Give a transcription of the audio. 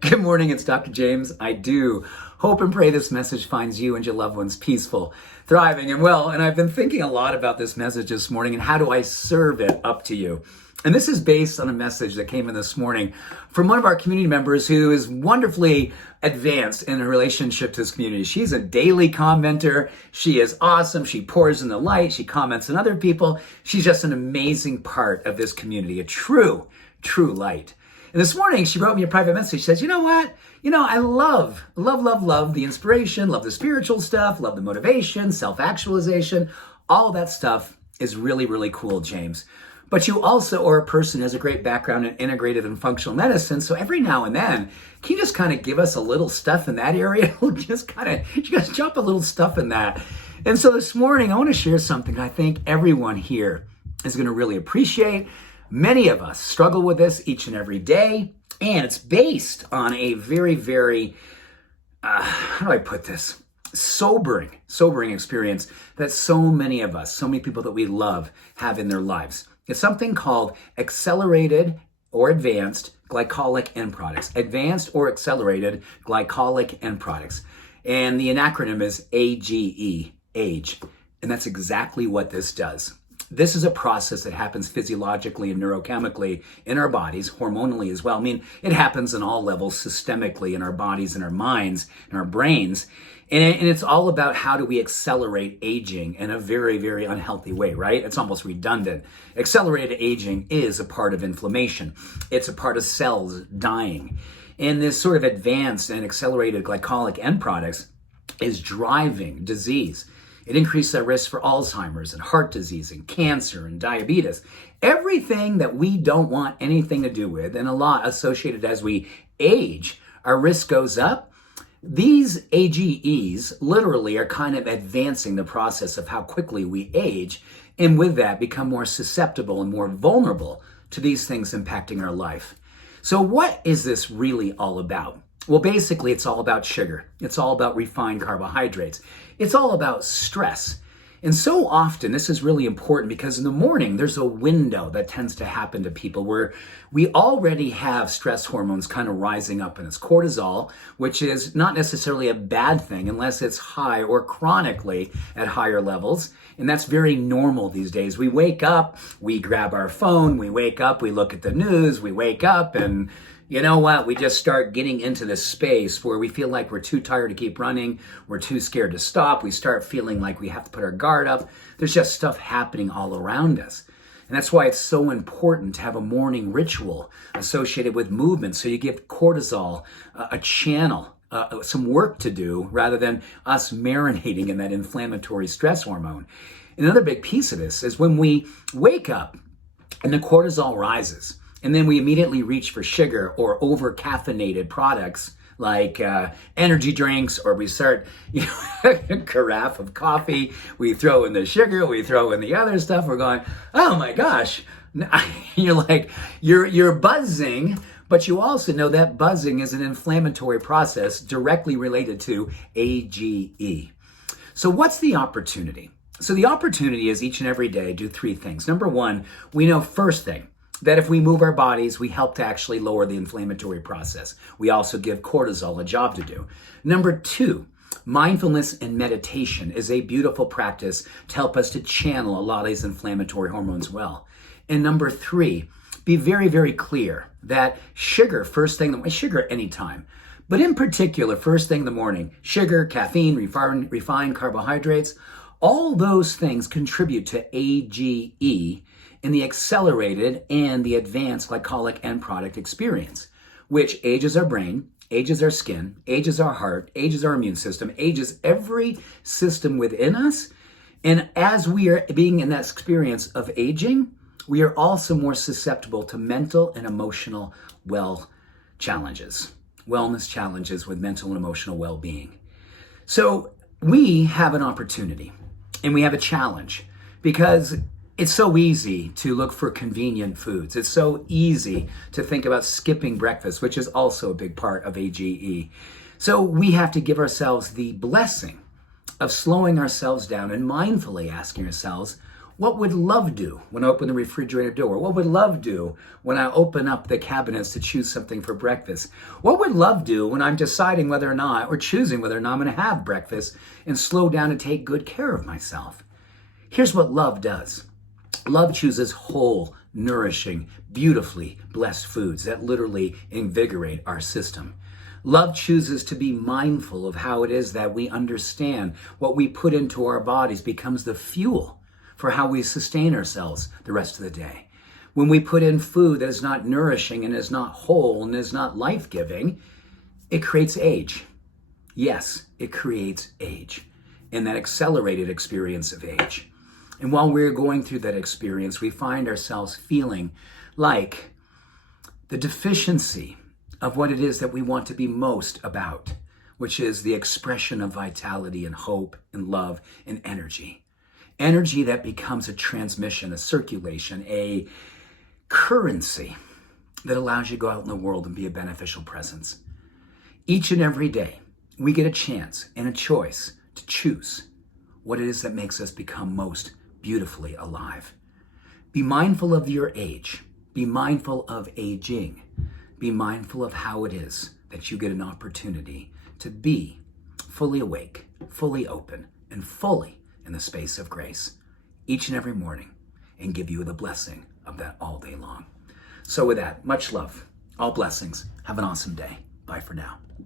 Good morning, it's Dr. James. I do hope and pray this message finds you and your loved ones peaceful, thriving, and well. And I've been thinking a lot about this message this morning and how do I serve it up to you. And this is based on a message that came in this morning from one of our community members who is wonderfully advanced in a relationship to this community. She's a daily commenter. She is awesome. She pours in the light. She comments on other people. She's just an amazing part of this community, a true light. And this morning, she wrote me a private message. She says, you know what? I love the inspiration, love the spiritual stuff, love the motivation, self-actualization. All that stuff is really, really cool, James. But you also are a person who has a great background in integrative and functional medicine. So every now and then, can you just kind of give us a little stuff in that area? You just drop a little stuff in that. And so this morning, I want to share something I think everyone here is going to really appreciate. Many of us struggle with this each and every day, and it's based on a very, very, how do I put this? Sobering experience that so many of us, so many people that we love have in their lives. It's something called Accelerated or Advanced Glycolic End Products. Advanced or Accelerated Glycolic End Products. And the acronym is AGE, AGE. And that's exactly what this does. This is a process that happens physiologically and neurochemically in our bodies, hormonally as well. I mean, it happens on all levels, systemically in our bodies, in our minds, in our brains. And it's all about how do we accelerate aging in a very, very unhealthy way, right? It's almost redundant. Accelerated aging is a part of inflammation. It's a part of cells dying. And this sort of advanced and accelerated glycolic end products is driving disease. It increases our risk for Alzheimer's and heart disease and cancer and diabetes. Everything that we don't want anything to do with, and a lot associated as we age, our risk goes up. These AGEs literally are kind of advancing the process of how quickly we age, and with that become more susceptible and more vulnerable to these things impacting our life. So what is this really all about? Well, basically, it's all about sugar. It's all about refined carbohydrates. It's all about stress. And so often, this is really important because in the morning, there's a window that tends to happen to people where we already have stress hormones kind of rising up, and it's cortisol, which is not necessarily a bad thing unless it's high or chronically at higher levels. And that's very normal these days. We wake up, we grab our phone, we wake up, we look at the news, we wake up, and you know what? We just start getting into this space where we feel like we're too tired to keep running. We're too scared to stop. We start feeling like we have to put our guard up. There's just stuff happening all around us. And that's why it's so important to have a morning ritual associated with movement. So you give cortisol a channel, some work to do rather than us marinating in that inflammatory stress hormone. Another big piece of this is when we wake up and the cortisol rises, and then we immediately reach for sugar or over-caffeinated products like energy drinks, or we start, a carafe of coffee. We throw in the sugar, we throw in the other stuff. We're going, oh my gosh. You're like, you're buzzing, but you also know that buzzing is an inflammatory process directly related to AGE. So what's the opportunity? So the opportunity is each and every day do three things. Number one, we know first thing, that if we move our bodies, we help to actually lower the inflammatory process. We also give cortisol a job to do. Number two, mindfulness and meditation is a beautiful practice to help us to channel a lot of these inflammatory hormones well. And number three, be very, very clear that sugar, sugar anytime, but in particular, first thing in the morning, sugar, caffeine, refined carbohydrates, all those things contribute to AGE in the accelerated and the advanced glycolic end product experience, which ages our brain, ages our skin, ages our heart, ages our immune system, ages every system within us. And as we are being in that experience of aging, we are also more susceptible to mental and emotional wellness challenges with mental and emotional well-being. So we have an opportunity and we have a challenge because it's so easy to look for convenient foods. It's so easy to think about skipping breakfast, which is also a big part of AGE. So we have to give ourselves the blessing of slowing ourselves down and mindfully asking ourselves, What would love do when I open the refrigerator door? What would love do when I open up the cabinets to choose something for breakfast? What would love do when I'm deciding whether or not, or choosing whether or not I'm going to have breakfast and slow down and take good care of myself? Here's what love does. Love chooses whole, nourishing, beautifully blessed foods that literally invigorate our system. Love chooses to be mindful of how it is that we understand what we put into our bodies becomes the fuel for how we sustain ourselves the rest of the day. When we put in food that is not nourishing and is not whole and is not life-giving, it creates age. Yes, it creates age and that accelerated experience of age. And while we're going through that experience, we find ourselves feeling like the deficiency of what it is that we want to be most about, which is the expression of vitality and hope and love and energy. Energy that becomes a transmission, a circulation, a currency that allows you to go out in the world and be a beneficial presence. Each and every day, we get a chance and a choice to choose what it is that makes us become most beautifully alive. Be mindful of your age. Be mindful of aging. Be mindful of how it is that you get an opportunity to be fully awake, fully open, and fully in the space of grace each and every morning, and give you the blessing of that all day long. So with that, much love, all blessings. Have an awesome day. Bye for now.